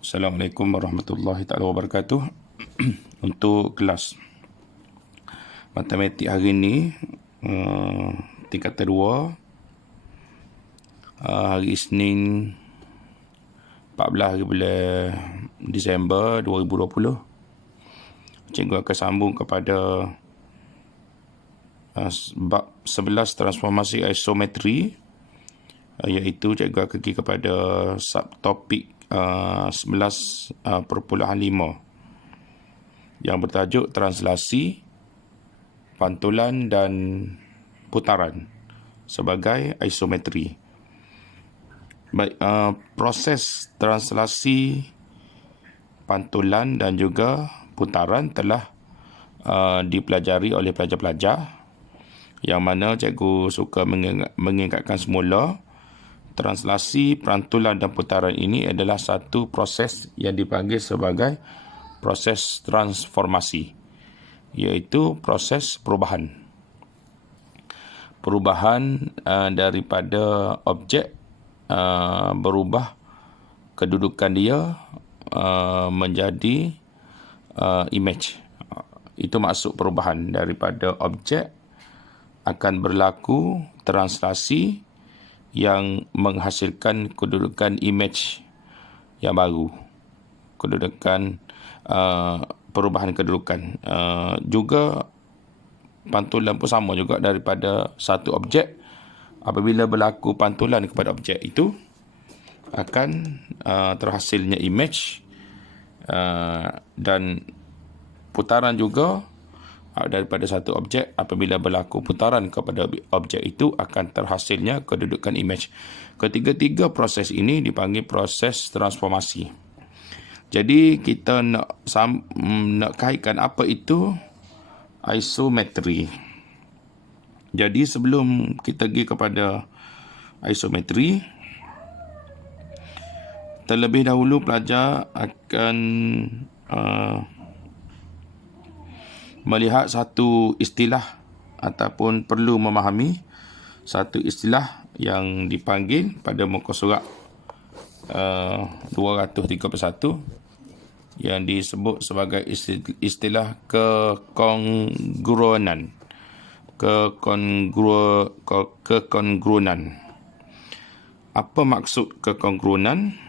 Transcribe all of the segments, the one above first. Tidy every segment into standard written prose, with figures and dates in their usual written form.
Assalamualaikum warahmatullahi taala wabarakatuh. Untuk kelas matematik hari ini, tingkatan 2, hari Isnin 14 hari bulan Disember 2020. Cikgu akan sambung kepada bab 11 transformasi isometri, iaitu cikgu akan pergi kepada subtopik 11.5 yang bertajuk translasi, pantulan dan putaran sebagai isometri. Baik, proses translasi, pantulan dan juga putaran telah dipelajari oleh pelajar-pelajar, yang mana cikgu suka mengingatkan semula translasi, pantulan dan putaran ini adalah satu proses yang dipanggil sebagai proses transformasi, iaitu proses perubahan. Perubahan daripada objek berubah kedudukan dia menjadi image. Itu maksud perubahan daripada objek akan berlaku translasi yang menghasilkan kedudukan image yang baru. Kedudukan perubahan kedudukan. Juga pantulan pun sama juga, daripada satu objek. Apabila berlaku pantulan kepada objek itu, akan terhasilnya image, dan putaran juga daripada satu objek. Apabila berlaku putaran kepada objek itu, akan terhasilnya kedudukan image. Ketiga-tiga proses ini dipanggil proses transformasi. Jadi kita nak kaitkan apa itu isometri. Jadi sebelum kita pergi kepada isometri, terlebih dahulu pelajar akan melihat satu istilah ataupun perlu memahami satu istilah yang dipanggil pada muka surat 231, yang disebut sebagai istilah kekongruenan. Kekongruenan. Apa maksud kekongruenan?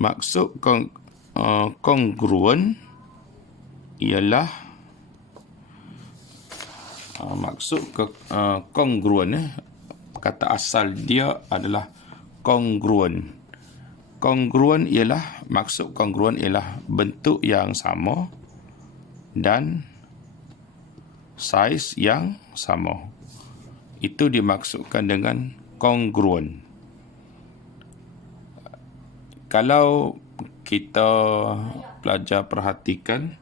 Maksud kongruen ialah kongruen, kata asal dia adalah kongruen. Kongruen ialah, maksud kongruen ialah bentuk yang sama dan saiz yang sama. Itu dimaksudkan dengan kongruen. Kalau kita pelajar perhatikan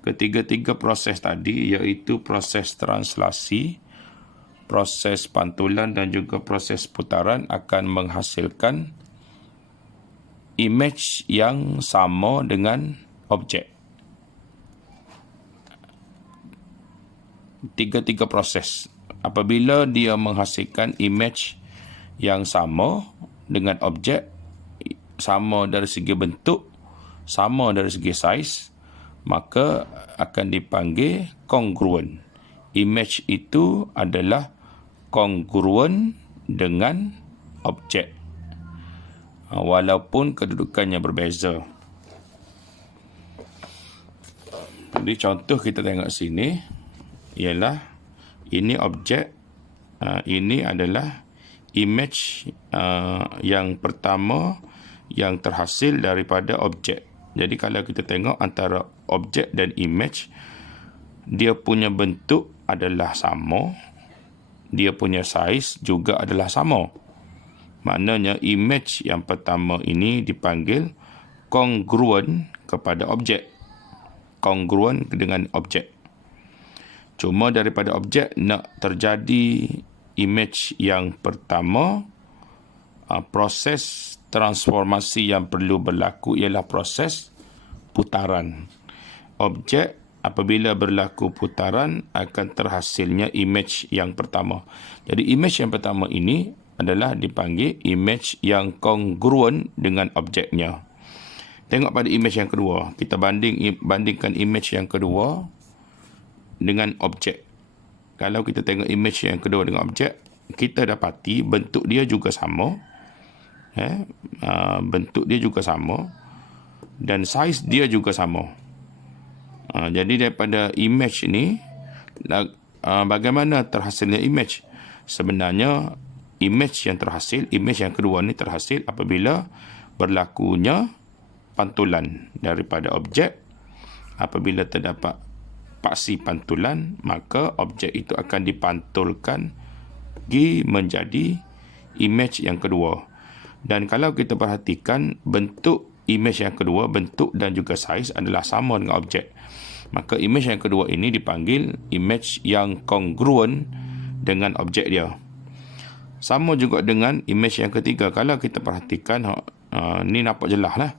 ketiga-tiga proses tadi, iaitu proses translasi, proses pantulan dan juga proses putaran, akan menghasilkan image yang sama dengan objek. Tiga-tiga proses, apabila dia menghasilkan image yang sama dengan objek, sama dari segi bentuk, sama dari segi saiz, maka akan dipanggil kongruen. Image itu adalah kongruen dengan objek, walaupun kedudukannya berbeza. Jadi contoh kita tengok sini ialah ini objek, ini adalah image yang pertama yang terhasil daripada objek. Jadi kalau kita tengok antara objek dan image, dia punya bentuk adalah sama, dia punya saiz juga adalah sama. Maknanya image yang pertama ini dipanggil kongruen kepada objek. Kongruen dengan objek. Cuma daripada objek nak terjadi image yang pertama, proses transformasi yang perlu berlaku ialah proses putaran. Objek apabila berlaku putaran akan terhasilnya image yang pertama. Jadi image yang pertama ini adalah dipanggil image yang kongruen dengan objeknya. Tengok pada image yang kedua. Kita bandingkan image yang kedua dengan objek. Kalau kita tengok image yang kedua dengan objek, kita dapati bentuk dia juga sama. Bentuk dia juga sama. Dan saiz dia juga sama. Jadi daripada image ni, bagaimana terhasilnya image? Sebenarnya image yang terhasil, image yang kedua ni terhasil apabila berlakunya pantulan daripada objek. Apabila terdapat paksi pantulan, maka objek itu akan dipantulkan pergi menjadi image yang kedua. Dan kalau kita perhatikan bentuk image yang kedua, bentuk dan juga saiz adalah sama dengan objek. Maka image yang kedua ini dipanggil image yang kongruen dengan objek dia. Sama juga dengan image yang ketiga. Kalau kita perhatikan, ni nampak jelas lah.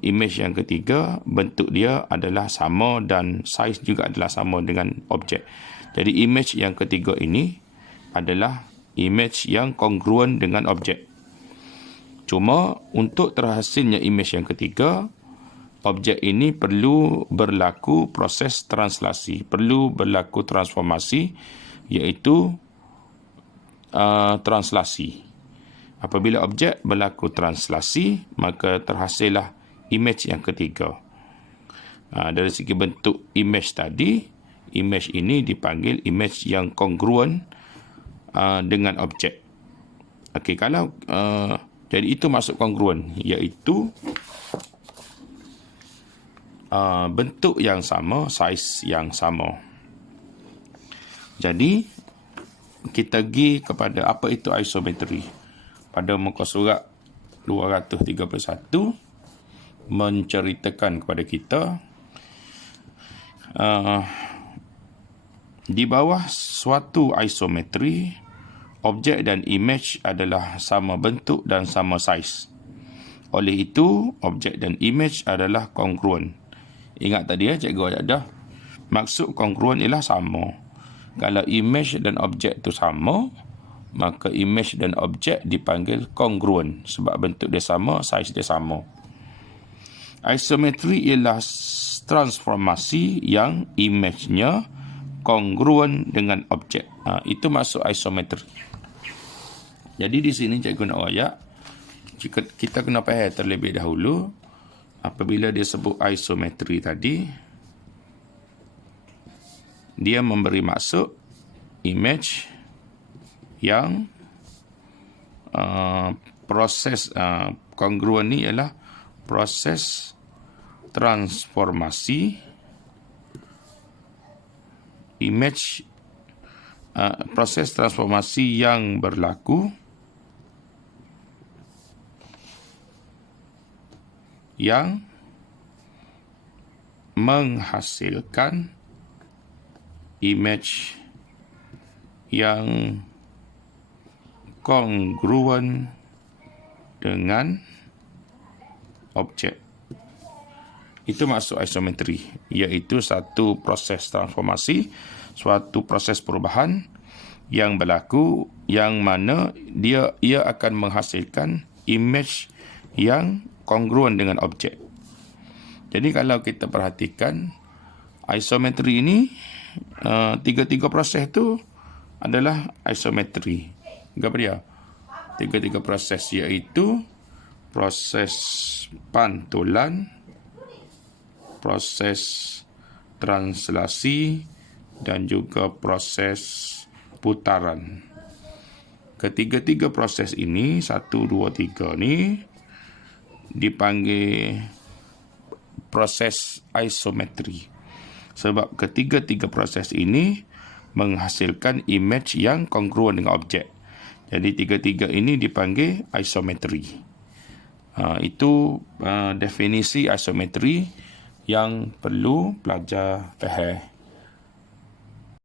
Image yang ketiga, bentuk dia adalah sama dan saiz juga adalah sama dengan objek. Jadi image yang ketiga ini adalah image yang kongruen dengan objek. Cuma untuk terhasilnya image yang ketiga, objek ini perlu berlaku proses translasi, perlu berlaku transformasi, iaitu translasi. Apabila objek berlaku translasi, maka terhasillah image yang ketiga. Dari segi bentuk image tadi, image ini dipanggil image yang kongruen dengan objek. Okey, kalau jadi itu maksud kongruen, iaitu bentuk yang sama, saiz yang sama. Jadi kita pergi kepada apa itu isometri. Pada muka surat 231 menceritakan kepada kita di bawah suatu isometri, objek dan image adalah sama bentuk dan sama saiz. Oleh itu, objek dan image adalah kongruen. Ingat tadi cikgu ada maksud kongruen ialah sama. Kalau image dan objek itu sama, maka image dan objek dipanggil kongruen sebab bentuk dia sama, saiz dia sama. Isometri ialah transformasi yang image-nya kongruen dengan objek. Itu maksud isometri. Jadi di sini cikgu nak ayat, kita kena faham terlebih dahulu apabila dia sebut isometri tadi, dia memberi maksud image yang proses kongruen ni ialah proses transformasi image, proses transformasi yang berlaku yang menghasilkan image yang kongruen dengan objek. Itu maksud isometri, iaitu satu proses transformasi, suatu proses perubahan yang berlaku yang mana ia akan menghasilkan image yang kongruen dengan objek. Jadi kalau kita perhatikan isometri ini, tiga-tiga proses itu adalah isometri. Apa dia? Tiga-tiga proses, iaitu proses pantulan, proses translasi dan juga proses putaran. Ketiga-tiga proses ini, 1, 2, 3 ni dipanggil proses isometri. Sebab ketiga-tiga proses ini menghasilkan image yang kongruen dengan objek. Jadi tiga-tiga ini dipanggil isometri. Itu definisi isometri yang perlu pelajar faham.